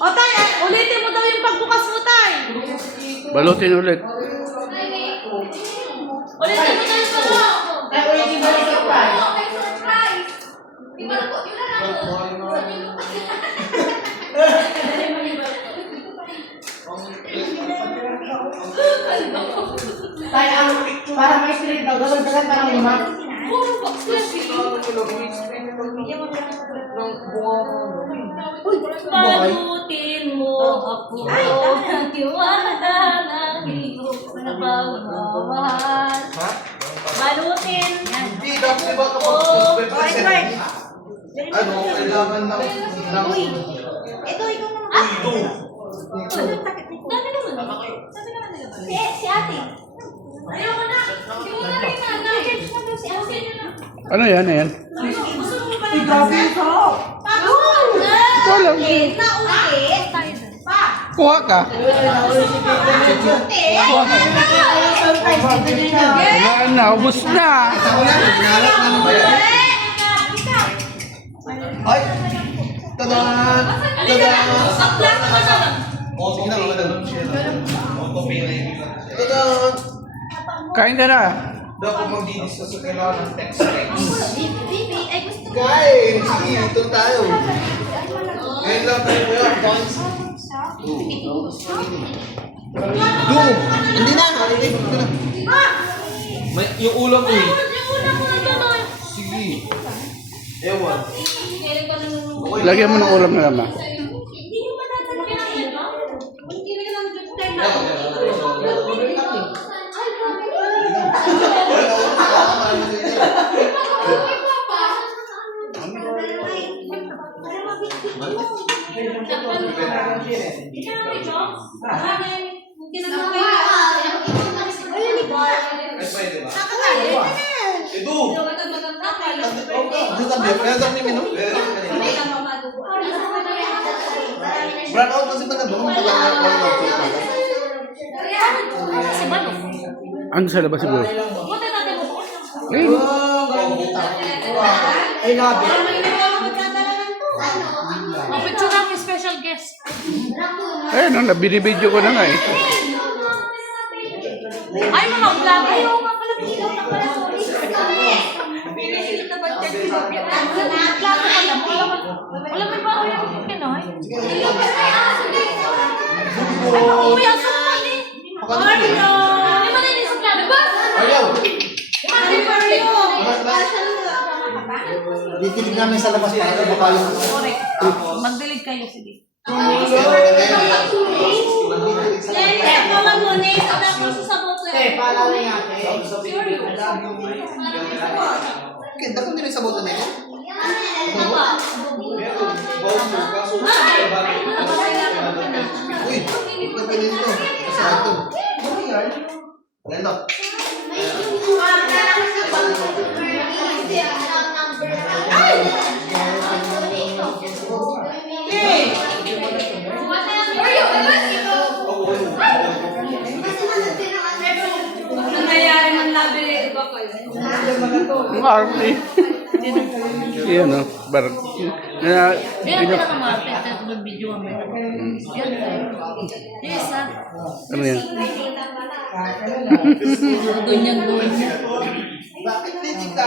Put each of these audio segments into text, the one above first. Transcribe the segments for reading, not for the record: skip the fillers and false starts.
O tay, ulitin mo daw yung pagbukas mo tay. Balutin ulit. Ulitin mo daw yung pagbukas. Ay, ulitin mo yung surprise. Tayo ang para may spirit daw, dalag-dalag parang lima. Puro box lang balutin mo ako ng tiwala ng iyong pinapagmamahal. Balutin. Hindi, dapat diba kapag present, ano, kailangan ng... Ito, ikaw naman. Ito! Dami naman. Sabi naman nila. Si ate. Ayoko na. Hindi mo na rin na. Si ate. Ano yan? Ano yan? Gusto mo ba Ay, grabe ito. Pagod! Walang. Naulit. Pa! Kuha ka. Wala na, ubos na. Ako na, nagnalat na naman yan. Ay! Tadaan! Tadaan! O, sige na, wala na. Tadaan! Kain ka na. Dapat mag-discuss sa kailangan ng text. Bibi, ay gusto ko. Guys! Sige, ito tayo. Ngayon lang tayo yan, guys. Doom! Hindi na! Hindi na! May, yung ulam ko eh. Sige. Ewan. Lagyan mo ng ulam na naman. Hindi mo ba natalagyan ng ito? Hindi ka lang dyan tayo na. Ito! Kaya ni Minum. Brand out kasi taga doon. Ano sa labas siguro? Eh, I love it. Picture namin special guest. ayun, nabinibidyo ko na nga eh. Ay, mga vlog. Ayaw nga pala. Bilaw na pala. Sorry. Pinisil na ba dyan? Wala may baho yung Pinoy. Ay, pauwi ang suman eh. Mario! Di ba nainisip na? Diba? Ayaw! Mario! Dikilig namin sa labas para baka yung... Correct. Mag-delete kayo, sige. Paalala yung ate. Okay, dapat din sa boto na ito. Uy, nagpapilin ito. Kasi ito. Lalo. Nangyayari ng labi ba kayo? Marty. Yan o. Barang. Na, Yan ang pinakamapit ng video mo. Yan. Yes, ha? ano yan? Ganyan-ganyan. Bakit hindi ka?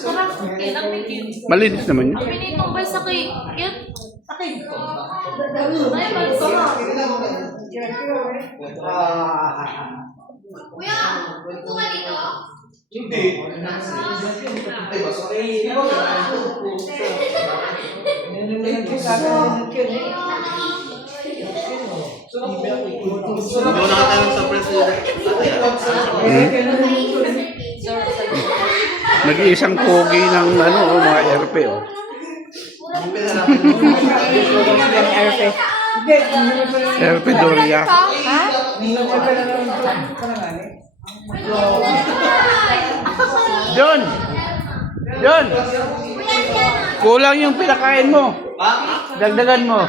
Sarap. Yan ang bigyan. Malinis naman yun. Ang pinitong ba sa cake? Yan. Sa cake. Ay, magkama. Kuya, gusto ka dito? Hindi. Ay, basta Doon nakatanong sa president. Nag-iisang pogi ng ano, mga RP oh. RP Doria. John! John! Kulang yung pinakain mo. Dagdagan mo.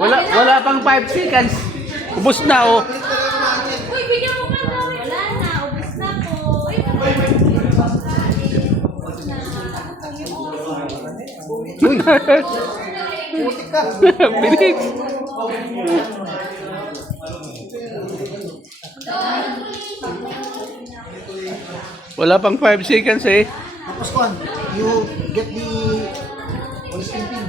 Wala pang 5 seconds. Ubus na oh. Uy, bigyan mo ka daw. Wala na. Ubus na po. Uy, Bilis. Wala pang 5 seconds eh. Tapos Kwan, you get the all sleeping.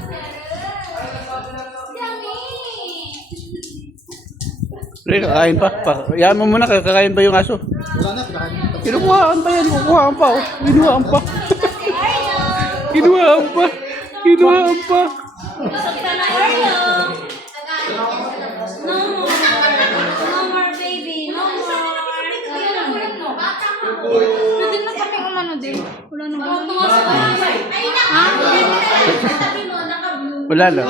Pre, kakain pa. Yan mo muna, kakain pa yung aso. Wala na, pinakain mo. Kinukuhaan pa yan, kukuhaan pa oh. Kinuhaan pa. Kinuhaan pa. Kinuhaan pa. Busog ka na, Arlo. No more. No more, baby. No more. Pwede na kami umano din. Wala na ba? Wala lang.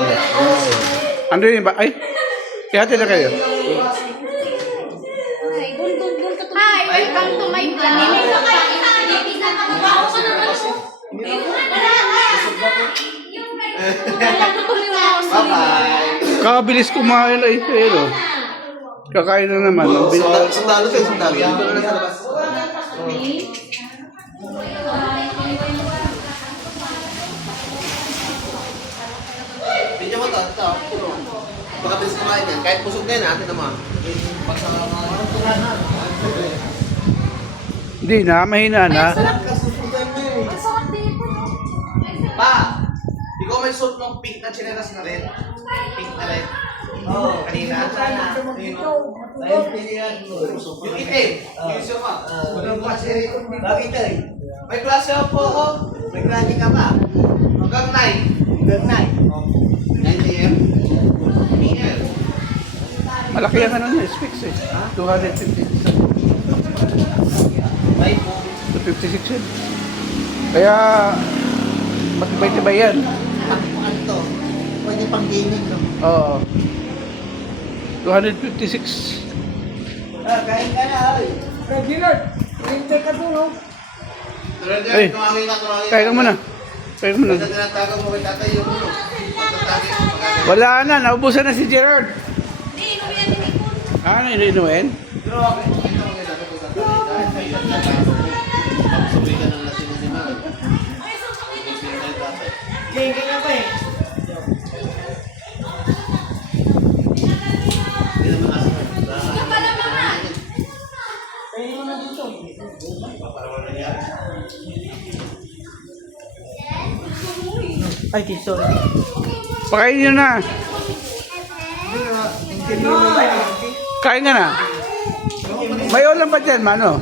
Ano yun ba? Ay, kaya na kayo. Hi, welcome to my vlog. Bye-bye. Kakabilis kumain ay pero. Kakain na naman. Ang bilis. Sundalo tayo, sundalo. Dito na lang sa labas. Hindi mo ito. Baka bilis kumain yan. Kahit busog na yan, atin naman. Hindi na, mahina na. Pa! Ikaw may suot ng pink na chinelas na red. Pink na red. Oo. Kanina. Yung itim. Yung isa pa. Bakit tayo? May klase ako po ako. May klase ka ba? Hanggang 9. Good night. 9 a.m. p.m. Malaki ang ano niya, specs eh. 250. 256 yun. Kaya, matibay-tibay yan. Ano to? Pwede pang gaming, no? Oo. 256. Kain ka na, ay. Ay, kaya ka muna. Kaya ka muna. Tinatago mo kay tatay yung ulo. Pagtatagi mo, magagawa. Wala na, naubusan na si Gerard. Hindi, inuwi yan ni Nicole. Ah, inuin? Pero okay. Ito mo kay tatay ko tatay. Sabi ka ng lasing ni Mal. Tingin ka pa eh. Yung pala mga. Ay, sorry. Pakain nyo na. Kain ka na. May ulam pa dyan, mano.